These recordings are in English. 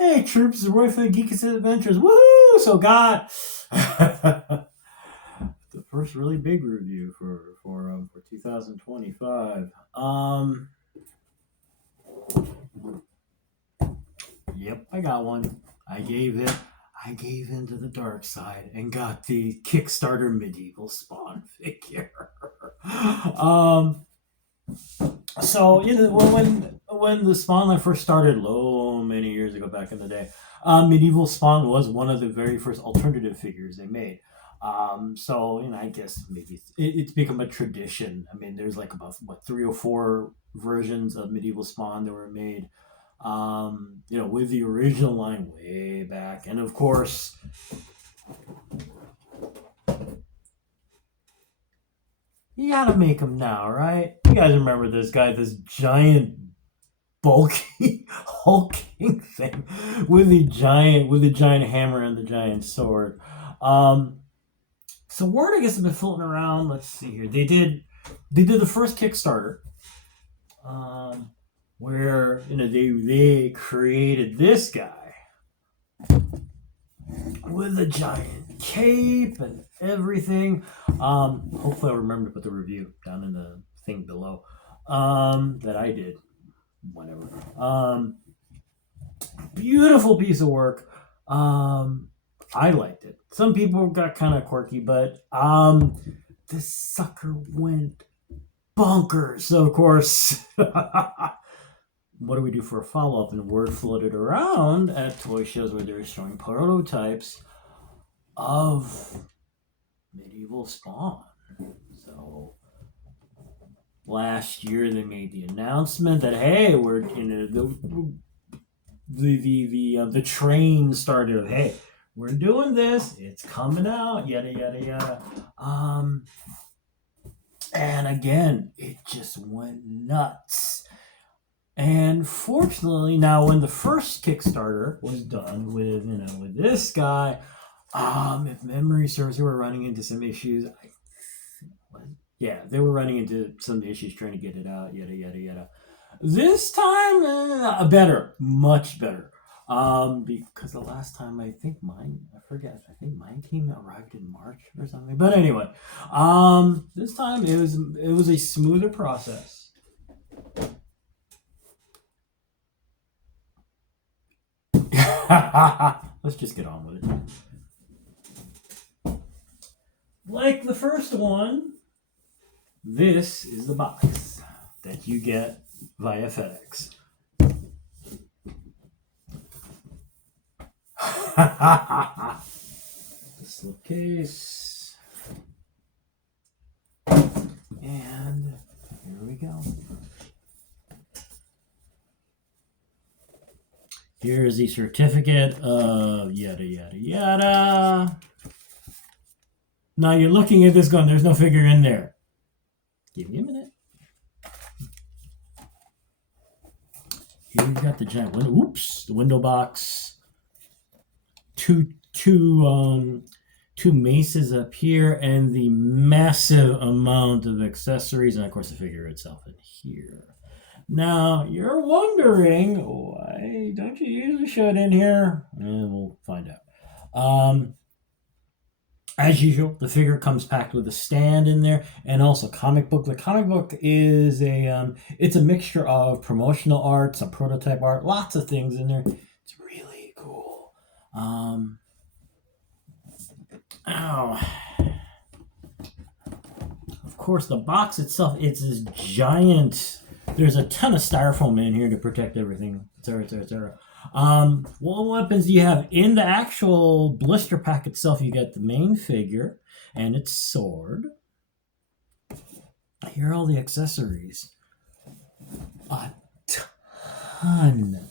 Hey, troops, Roy for the Geeks Adventures. Woohoo! So, got the first really big review for 2025. Yep, I got one. I gave into the dark side and got the Kickstarter medieval Spawn figure. um, so when the Spawn line first started, many years ago back in the day, medieval Spawn was one of the very first alternative figures they made. So I guess maybe it's become a tradition. I mean, there's like about what 3 or 4 versions of medieval Spawn that were made. With the original line way back, and of course, you gotta make them now, right? You guys remember this guy, this giant, bulky, hulking thing with the giant hammer and the giant sword. So word, I guess, has been floating around. Let's see here. They did the first Kickstarter, where they created this guy with a giant cape and everything. Hopefully, I'll remember to put the review down in the thing below that I did. Whatever. Beautiful piece of work. I liked it. Some people got kind of quirky, but this sucker went bonkers. So of course, what do we do for a follow-up? And word floated around at toy shows where they were showing prototypes of medieval Spawn. So last year they made the announcement that, hey, we're the train started of, hey, we're doing this, it's coming out, yada yada yada. And again, it just went nuts. And fortunately, now when the first Kickstarter was done with this guy, if memory serves, they were running into some issues. They were running into some issues trying to get it out, yada yada yada. This time, better, much better. Because the last time I think mine arrived in March or something. But anyway, this time it was a smoother process. Let's just get on with it. Like the first one, this is the box that you get via FedEx. The slipcase. And here we go. Here's the certificate of yada yada yada. Now you're looking at this going, there's no figure in there. Give me a minute. Here we've got the giant window. Oops, the window box. Two maces up here, and the massive amount of accessories, and of course the figure itself in here. Now you're wondering, why don't you usually show it in here? And we'll find out. As usual, the figure comes packed with a stand in there, and also comic book. The comic book is it's a mixture of promotional art, some prototype art, lots of things in there. It's really cool. Of course, the box itself, it's this giant. There's a ton of styrofoam in here to protect everything, etc., etc. What weapons do you have? In the actual blister pack itself, you get the main figure and its sword. Here are all the accessories. A ton.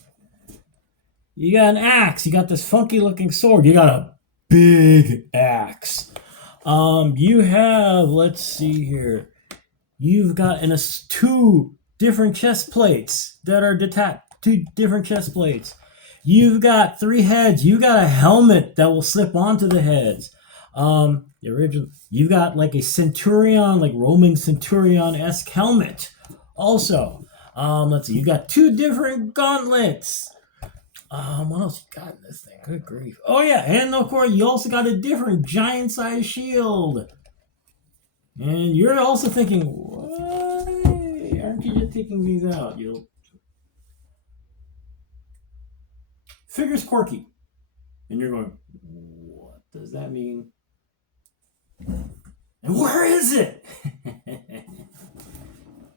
You got an axe. You got this funky looking sword. You got a big axe. You have, let's see here. You've got 2 different chest plates that are detached. 2 different chest plates. You've got 3 heads. You got a helmet that will slip onto the heads. The original. You've got like a centurion, like Roman centurion-esque helmet. Also, let's see. You got 2 different gauntlets. What else you got in this thing? Good grief. Oh, yeah. And of course, you also got a different giant size shield. And you're also thinking, why aren't you just taking these out? You'll. Figure's quirky. And you're going, what does that mean? And where is it?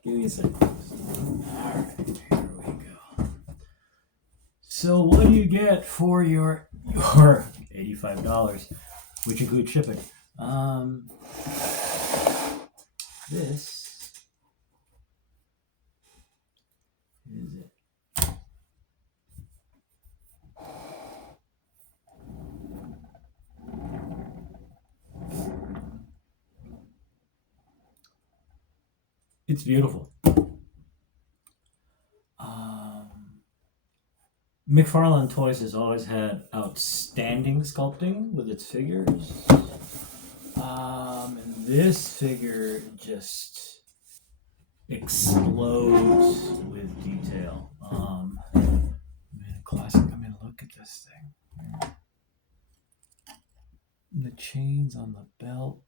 Give me a second. Alright, here we go. So what do you get for your $85, which includes shipping? This is it. It's beautiful. McFarlane Toys has always had outstanding sculpting with its figures. And this figure just explodes with detail. Classic. I mean, look at this thing. The chains on the belt,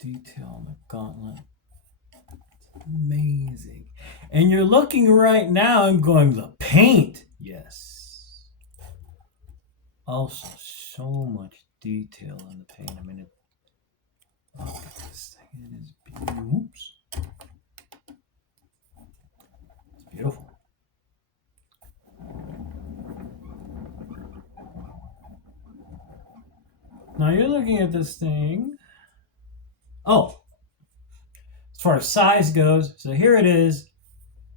detail on the gauntlet. Amazing. And you're looking right now and going, the paint. Yes. Also, so much detail in the paint. I mean, look at this thing. It is beautiful. Oops. It's beautiful. Now you're looking at this thing. Oh, as far as size goes, so here it is.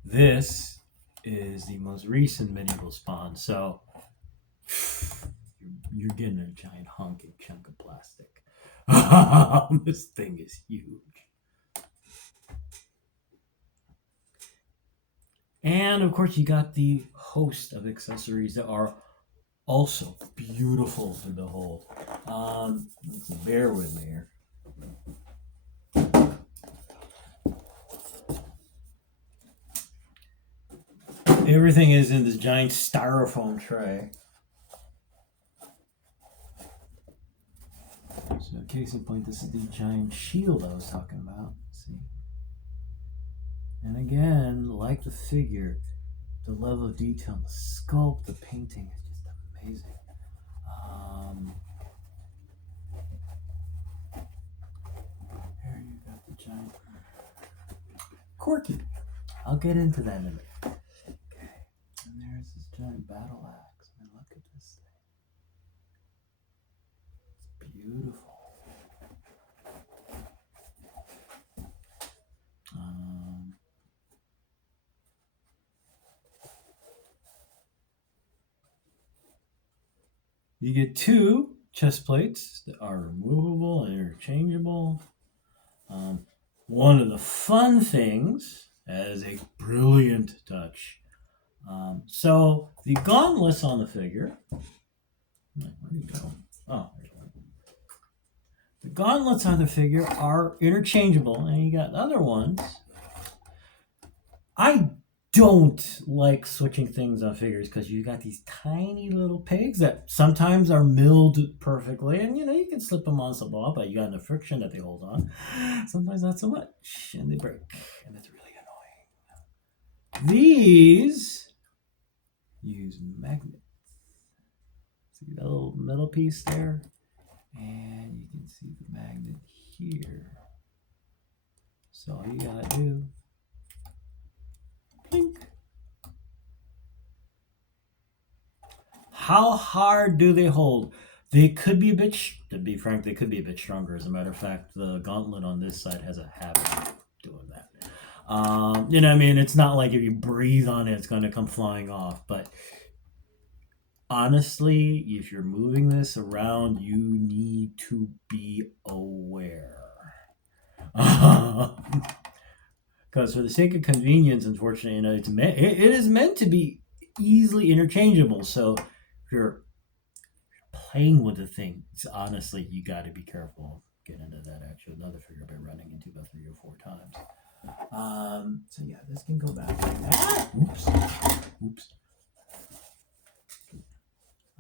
This is the most recent medieval spawn. So you're getting a giant honking chunk of plastic. This thing is huge. And of course, you got the host of accessories that are also beautiful to behold. Bear with me here. Everything is in this giant styrofoam tray. So, case in point, this is the giant shield I was talking about. See? And again, like the figure, the level of detail, the sculpt, the painting is just amazing. Here you got the giant quirky. I'll get into that in a minute. Okay, and there's this giant battle axe. I mean, look at this thing. It's beautiful. You get 2 chest plates that are removable and interchangeable. One of the fun things, as a brilliant touch. So the gauntlets on the figure. Where do you go? Oh, there's one. The gauntlets on the figure are interchangeable, and you got other ones. I don't like switching things on figures because you got these tiny little pegs that sometimes are milled perfectly, and you can slip them on some ball, but you got enough friction that they hold on. Sometimes not so much, and they break, and it's really annoying. These use magnets. See that little metal piece there, and you can see the magnet here. So all you gotta do. How hard do they hold? They could be a bit, to be frank, they could be a bit stronger. As a matter of fact, the gauntlet on this side has a habit of doing that. I mean, it's not like if you breathe on it, it's going to come flying off. But honestly, if you're moving this around, you need to be aware. Because for the sake of convenience, unfortunately, it is meant to be easily interchangeable. So if you're playing with the thing, honestly, you got to be careful. Get into that actually another figure I've been running into about 3 or 4 times. So yeah, this can go back like that. Oops.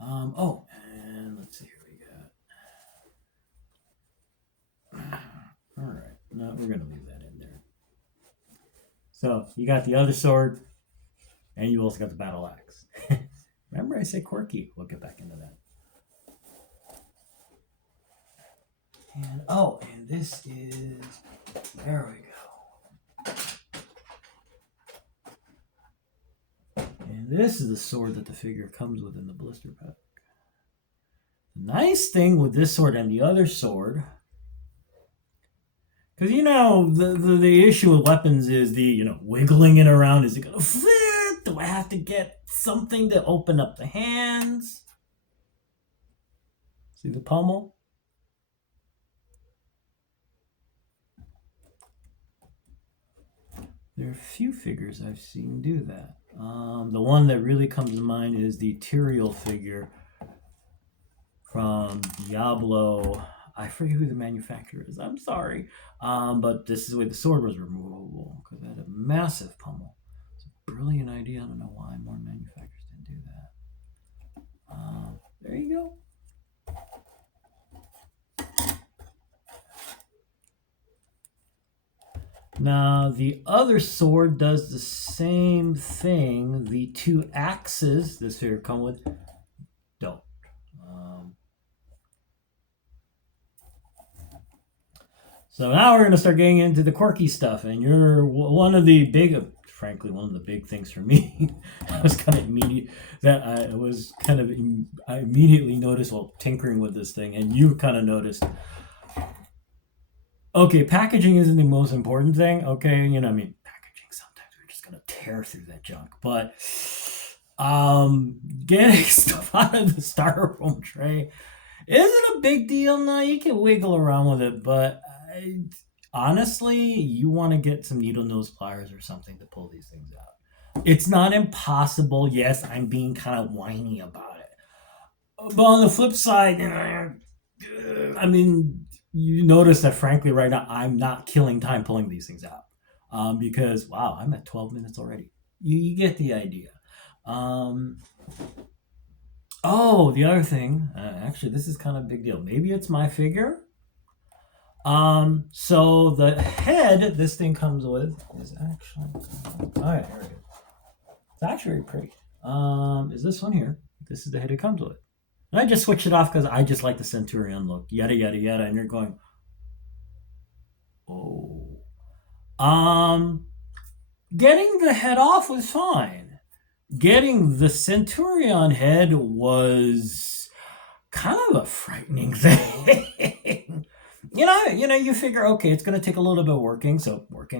Oh, and let's see here we got. All right, no, we're gonna leave that in there. So you got the other sword, and you also got the battle axe. Remember, I said quirky. We'll get back into that. And oh, and this is, there we go. And this is the sword that the figure comes with in the blister pack. The nice thing with this sword and the other sword, because the issue with weapons is the wiggling it around. Is it gonna fit? Do I have to get something to open up the hands? See the pommel? There are a few figures I've seen do that. The one that really comes to mind is the Tyrael figure from Diablo. I forget who the manufacturer is. I'm sorry. But this is the way the sword was removable because it had a massive pommel. It's a brilliant idea. I don't know why more manufacturers didn't do that. There you go. Now, the other sword does the same thing. The two axes this figure come with don't. So now we're going to start getting into the quirky stuff, and you're one of the big, frankly, one of the big things for me. I was kind of immediate that I immediately noticed while tinkering with this thing, and you kind of noticed. Okay, packaging isn't the most important thing. Okay, packaging. Sometimes we're just gonna tear through that junk, but getting stuff out of the styrofoam tray isn't a big deal. No, you can wiggle around with it, but honestly, you want to get some needle nose pliers or something to pull these things out. It's not impossible. Yes, I'm being kind of whiny about it, but on the flip side, I mean, you notice that frankly, right now, I'm not killing time pulling these things out because wow, I'm at 12 minutes already. You get the idea. Oh, the other thing, actually, this is kind of a big deal. Maybe it's my figure. So the head this thing comes with is actually, all right, here it is. It's actually very pretty. Is this one here? This is the head it comes with. And I just switched it off because I just like the Centurion look. Yada yada yada, and you're going, oh. Getting the head off was fine. Getting the Centurion head was kind of a frightening thing. You figure, okay, it's going to take a little bit of working. So work.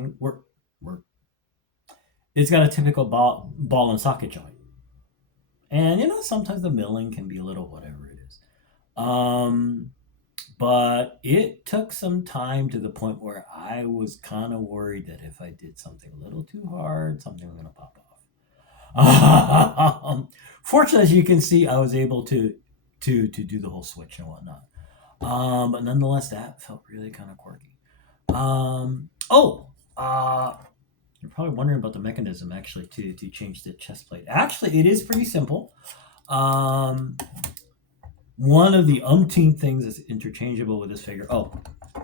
It's got a typical ball and socket joint. And, sometimes the milling can be a little whatever it is. But it took some time to the point where I was kind of worried that if I did something a little too hard, something was going to pop off. Fortunately, as you can see, I was able to do the whole switch and whatnot. But nonetheless, that felt really kind of quirky. You're probably wondering about the mechanism actually to change the chest plate. Actually, it is pretty simple. One of the umpteen things that's interchangeable with this figure. Oh,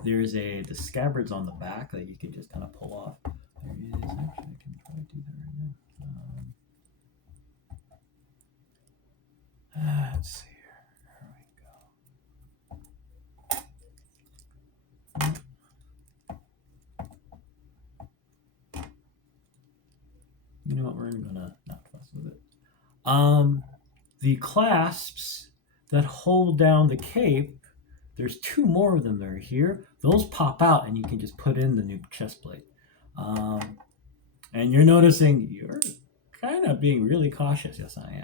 there's the scabbards on the back that you can just kind of pull off. There it is. Actually, I can probably do that right now. Let's see here. There we go. You know what? We're gonna not fuss with it. The clasps that hold down the cape, there's two more of them that are here. Those pop out and you can just put in the new chest plate. And you're noticing you're kind of being really cautious. Yes, I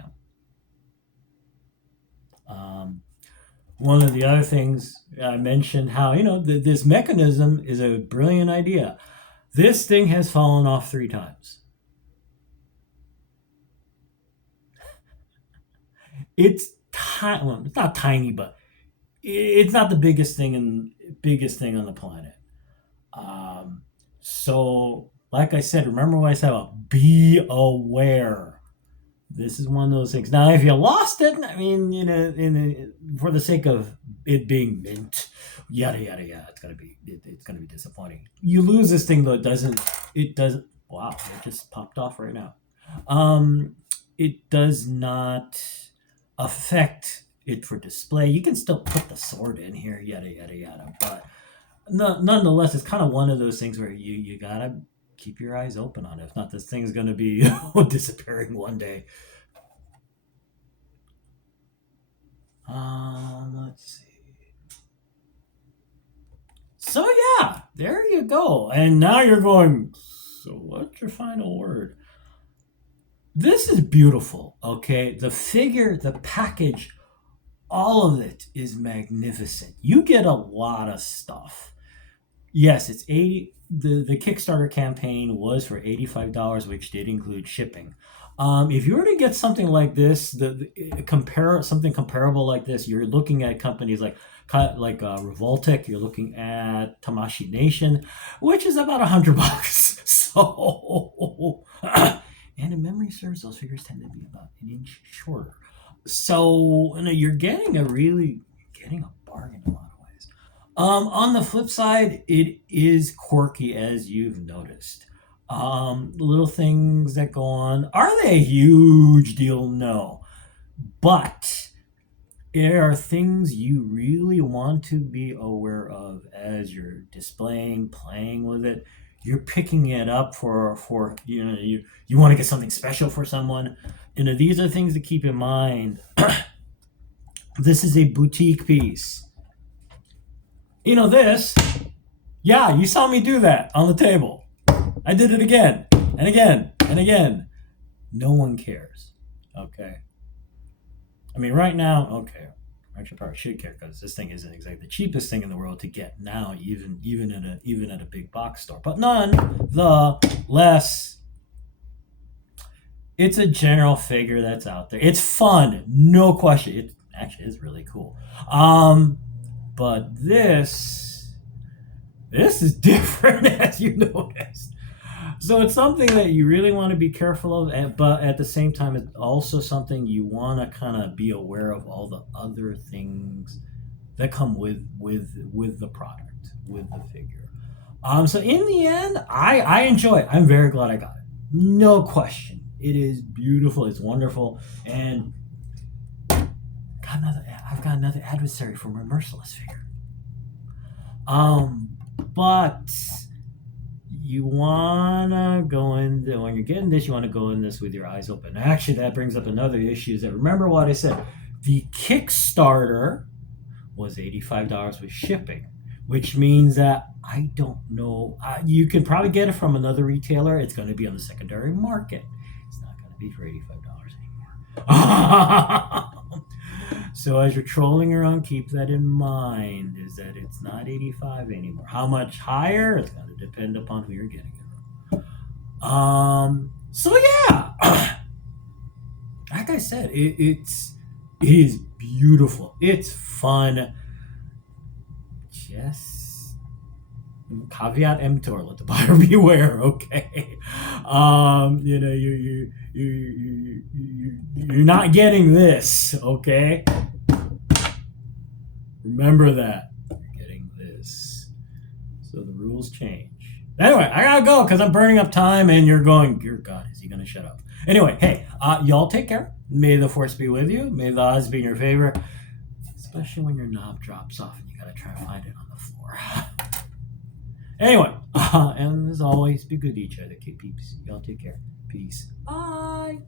am. One of the other things I mentioned how, this mechanism is a brilliant idea. This thing has fallen off 3 times. It's tiny. Well, it's not tiny, but it's not the biggest thing on the planet. So, like I said, remember what I said about be aware. This is one of those things. Now, if you lost it, I mean, for the sake of it being mint, yada yada yada, it's gonna be disappointing. You lose this thing though, it doesn't. Wow, it just popped off right now. Um, it does not affect it for display. You can still put the sword in here, yada yada yada, but no, nonetheless, it's kind of one of those things where you gotta keep your eyes open on it. If not, this thing's gonna be disappearing one day. Let's see. So yeah, there you go. And now you're going. So what's your final word? This is beautiful. Okay, the figure, the package, all of it is magnificent. You get a lot of stuff. Yes, it's 80. The Kickstarter campaign was for $85, which did include shipping. If you were to get something like this, compare something comparable like this, you're looking at companies Revoltic. You're looking at Tamashi Nation, which is about $100. So, and if memory serves, those figures tend to be about an inch shorter. So you're getting a bargain in a lot of ways. On the flip side, it is quirky as you've noticed. Little things that go on. Are they a huge deal? No. But there are things you really want to be aware of as you're displaying, playing with it. You're picking it up for you want to get something special for someone. These are things to keep in mind. This is a boutique piece. This, yeah, you saw me do that on the table. I did it again and again and again. No one cares. Okay. I mean, right now, okay. Actually, probably should care because this thing isn't exactly the cheapest thing in the world to get now, even at a big box store. But nonetheless, it's a general figure that's out there. It's fun, no question. It actually is really cool. But this is different, as you noticed. So it's something that you really want to be careful of, but at the same time, it's also something you want to kind of be aware of all the other things that come with the product, with the figure. So in the end, I enjoy it. I'm very glad I got it. No question. It is beautiful. It's wonderful, and I've got another adversary for my merciless figure. But you wanna go in when you're getting this. You want to go in this with your eyes open. Actually, that brings up another issue. Is that remember what I said? The Kickstarter was $85 with shipping, which means that I don't know. You can probably get it from another retailer. It's going to be on the secondary market. It's not going to be for $85 anymore. So as you're trolling around, keep that in mind. Is that it's not 85 anymore. How much higher? It's going to depend upon who you're getting it from. So yeah, like I said, it is beautiful. It's fun. Just caveat emptor, let the buyer beware. Okay, you're not getting this. Okay, remember that you're getting this. So the rules change. Anyway, I gotta go because I'm burning up time, and you're going. Dear God, is he gonna shut up? Anyway, hey, y'all take care. May the force be with you. May the odds be in your favor. Especially when your knob drops off and you gotta try to find it on the floor. Anyway, and as always, be good to each other, peeps. Y'all take care. Peace. Bye.